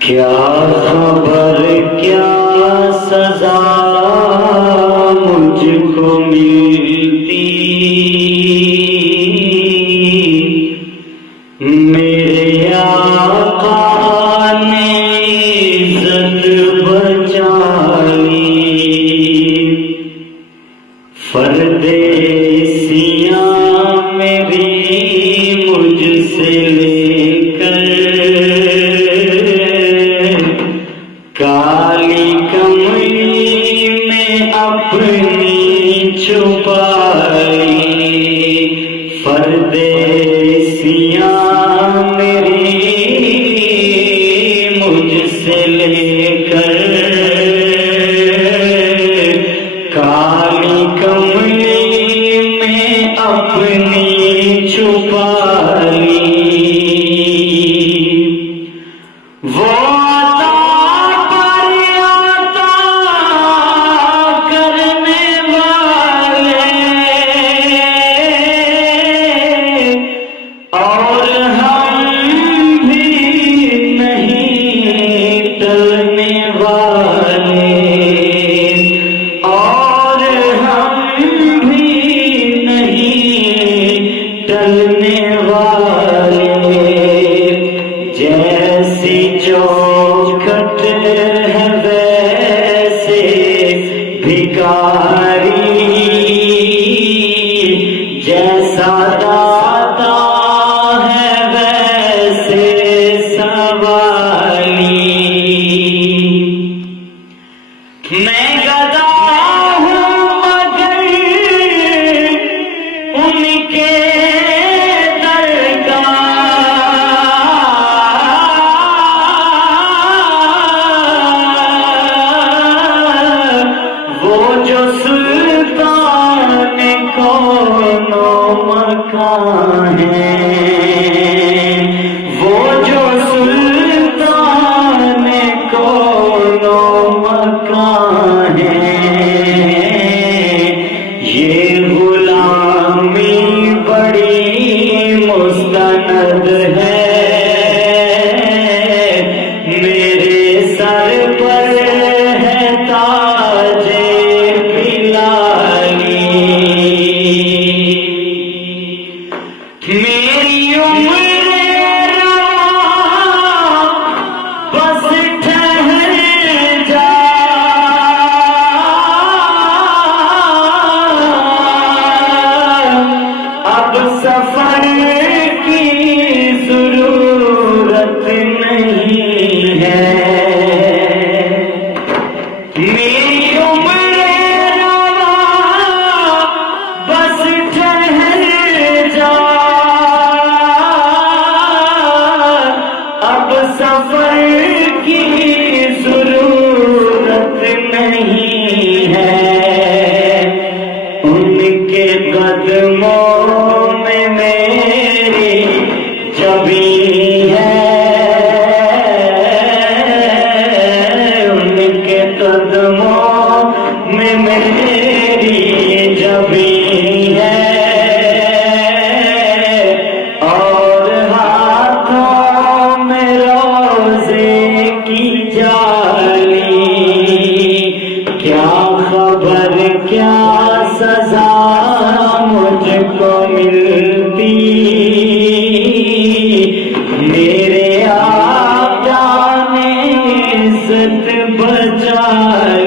क्या खबर क्या सजा मुझको मिलती, मेरे आका ने इज्जत बचाई। परदेसियां मेरी मुझसे लेकर काली कमली में अपनी छुपाई। परदेसियां मेरी मुझसे लेकर काली कमली में अपनी छुपाई। वो जैसी चौखट है वैसे भिखारी, जैसा दाता है वैसे सवाली। मैं गदा हूँ मगर उनके है वो जो सुल्तान कोनो मकान है। ये गुलामी बड़ी मुस्तनद है, मेरे सर पर है ताजे बिलाली। मेरी उम्र बस ठहर जा, अब सफर की जरूरत नहीं है। मेरी उम्र बस ठहर जा, अब सफर की जरूरत नहीं है। उनके कदमों में मेरी जबी है, उनके कदमों में मेरी जबी है। क्या खबर क्या सजा मुझको मिलती, मेरे आका ने इज्जत बचाई।